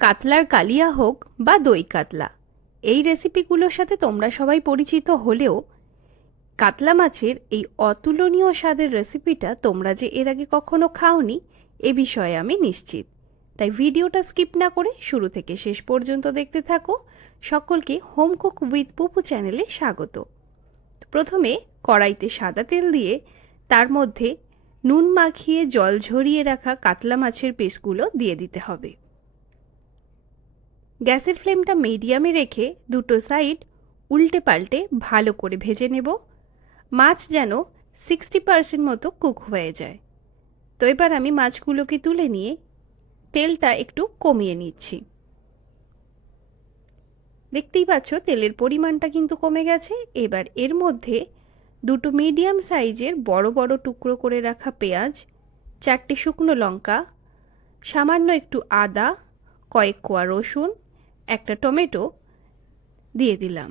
কাতলার কালিয়া হোক বা দই কাতলা, এই রেসিপিগুলোর সাথে তোমরা সবাই পরিচিত হলেও কাতলা মাছের এই অতুলনীয় স্বাদের রেসিপিটা তোমরা যে এর আগে কখনো খাওনি, এ বিষয়ে আমি নিশ্চিত। তাই ভিডিওটা স্কিপ না করে শুরু থেকে শেষ পর্যন্ত দেখতে থাকো। সকলকে হোম কুক উইথ পুপু চ্যানেলে স্বাগত। প্রথমে কড়াইতে সাদা তেল দিয়ে তার মধ্যে নুন মাখিয়ে জল ঝরিয়ে রাখা কাতলা মাছের পিসগুলো দিয়ে দিতে হবে। গ্যাসের ফ্লেমটা মিডিয়ামে রেখে দুটো সাইড উল্টে পাল্টে ভালো করে ভেজে নেব। মাছ যেন সিক্সটি পার্সেন্ট মতো কুক হয়ে যায়। তো এবার আমি মাছগুলোকে তুলে নিয়ে তেলটা একটু কমিয়ে নিচ্ছি। দেখতেই পাচ্ছ তেলের পরিমাণটা কিন্তু কমে গেছে। এবার এর মধ্যে দুটো মিডিয়াম সাইজের বড় বড় টুকরো করে রাখা পেঁয়াজ, চারটে শুকনো লঙ্কা, সামান্য একটু আদা, কয়েক কোয়া রসুন একটা টমেটো দিয়ে দিলাম।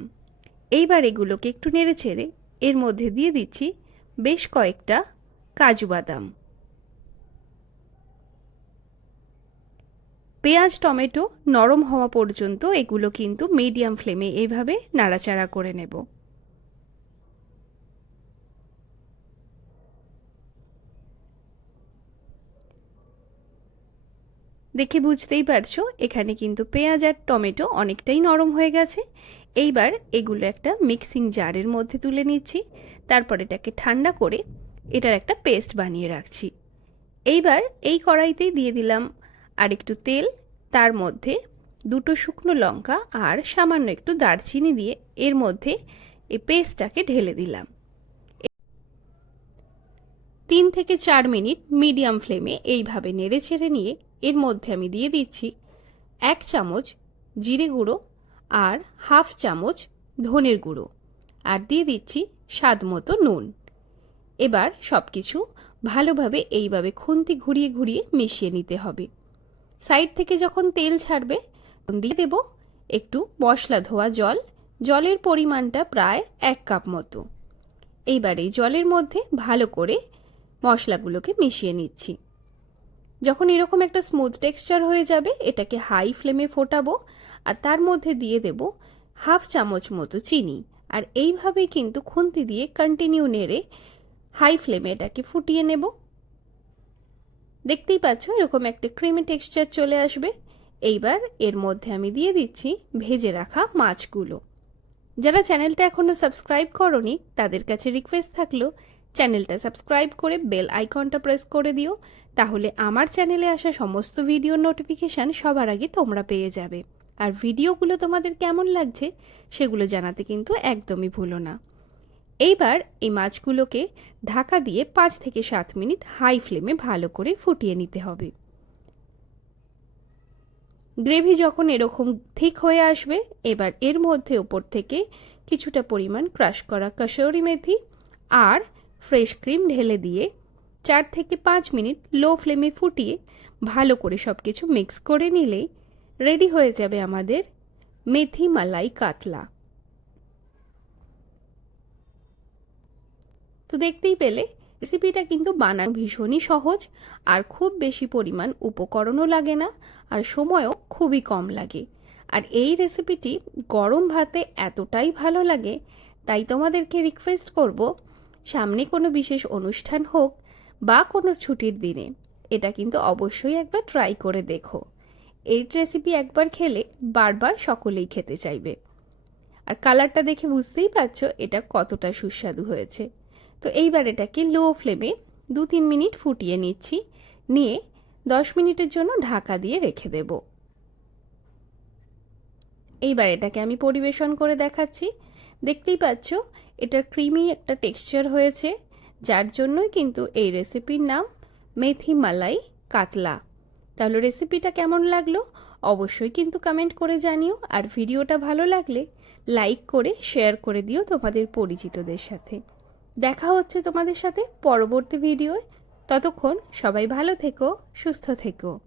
এইবার এগুলোকে একটু নেড়ে ছেড়ে এর মধ্যে দিয়ে দিচ্ছি বেশ কয়েকটা কাজু বাদাম। পেঁয়াজ, টমেটো নরম হওয়া পর্যন্ত এগুলো কিন্তু মিডিয়াম ফ্লেমে এইভাবে নাড়াচাড়া করে নেব। দেখে বুঝতেই পারছ, এখানে কিন্তু পেঁয়াজ আর টমেটো অনেকটাই নরম হয়ে গেছে। এইবার এগুলো একটা মিক্সিং জারের মধ্যে তুলে নিচ্ছি, তারপর এটাকে ঠান্ডা করে এটার একটা পেস্ট বানিয়ে রাখছি। এইবার এই কড়াইতেই দিয়ে দিলাম আর একটু তেল, তার মধ্যে দুটো শুকনো লঙ্কা আর সামান্য একটু দারচিনি দিয়ে এর মধ্যে এই পেস্টটাকে ঢেলে দিলাম। তিন থেকে চার মিনিট মিডিয়াম ফ্লেমে এইভাবে নেড়ে ছেড়ে নিয়ে এর মধ্যে আমি দিয়ে দিচ্ছি এক চামচ জিরে গুঁড়ো আর হাফ চামচ ধনের গুঁড়ো আর দিয়ে দিচ্ছি স্বাদ মতো নুন। এবার সব কিছু ভালোভাবে এইভাবে খুন্তি ঘুরিয়ে ঘুরিয়ে মিশিয়ে নিতে হবে। সাইড থেকে যখন তেল ছাড়বে, দিয়ে দেব একটু মশলা ধোয়া জল। জলের পরিমাণটা প্রায় এক কাপ মতো। এইবার এই জলের মধ্যে ভালো করে মশলাগুলোকে মিশিয়ে নিচ্ছি। যখন এরকম একটা স্মুথ টেক্সচার হয়ে যাবে, এটাকে হাই ফ্লেমে ফোটাবো আর তার মধ্যে দিয়ে দেব হাফ চামচ মতো চিনি। আর এইভাবেই কিন্তু খুন্তি দিয়ে কন্টিনিউ নেড়ে হাই ফ্লেমে এটাকে ফুটিয়ে নেব। দেখতেই পাচ্ছ, এরকম একটা ক্রিমি টেক্সচার চলে আসবে। এইবার এর মধ্যে আমি দিয়ে দিচ্ছি ভেজে রাখা মাছগুলো। যারা চ্যানেলটা এখনও সাবস্ক্রাইব করনি, তাদের কাছে রিকোয়েস্ট থাকল চ্যানেলটা সাবস্ক্রাইব করে বেল আইকনটা প্রেস করে দিও, তাহলে আমার চ্যানেলে আসা সমস্ত ভিডিওর নোটিফিকেশান সবার আগে তোমরা পেয়ে যাবে। আর ভিডিওগুলো তোমাদের কেমন লাগছে সেগুলো জানাতে কিন্তু একদমই ভুলো না। এইবার এই মাছগুলোকে ঢাকা দিয়ে পাঁচ থেকে সাত মিনিট হাই ফ্লেমে ভালো করে ফুটিয়ে নিতে হবে। গ্রেভি যখন এরকম ঠিক হয়ে আসবে, এবার এর মধ্যে ওপর থেকে কিছুটা পরিমাণ ক্রাশ করা কাশৌরি মেথি আর ফ্রেশ ক্রিম ঢেলে দিয়ে চার থেকে পাঁচ মিনিট লো ফ্লেমে ফুটিয়ে ভালো করে সব কিছু মিক্স করে নিলেই রেডি হয়ে যাবে আমাদের মেথি মালাই কাতলা। তো দেখতেই পেলে রেসিপিটা কিন্তু বানানো ভীষণই সহজ আর খুব বেশি পরিমাণ উপকরণও লাগে না আর সময়ও খুবই কম লাগে। আর এই রেসিপিটি গরম ভাতে এতটাই ভালো লাগে, তাই তোমাদেরকে রিকোয়েস্ট করব সামনে কোনো বিশেষ অনুষ্ঠান হোক বা কোনো ছুটির দিনে, এটা কিন্তু অবশ্যই একবার ট্রাই করে দেখো। এই রেসিপি একবার খেলে বারবার সকলেই খেতে চাইবে। আর কালারটা দেখে বুঝতেই পারছ এটা কতটা সুস্বাদু হয়েছে। তো এইবার এটাকে লো ফ্লেমে দু তিন মিনিট ফুটিয়ে নিচ্ছি। নিয়ে দশ মিনিটের জন্য ঢাকা দিয়ে রেখে দেব। এইবার এটাকে আমি পরিবেশন করে দেখাচ্ছি। দেখতেই পাচ্ছ, এটার ক্রিমি একটা টেক্সচার হয়েছে, যার জন্যই কিন্তু এই রেসিপির নাম মেথি মালাই কাতলা। তাহলে রেসিপিটা কেমন লাগল? অবশ্যই কিন্তু কমেন্ট করে জানিও, আর ভিডিওটা ভালো লাগলে লাইক করে শেয়ার করে দিও তোমাদের পরিচিতদের সাথে। দেখা হচ্ছে তোমাদের সাথে পরবর্তী ভিডিওয় ততক্ষণ সবাই ভালো থেকো, সুস্থ থেকো।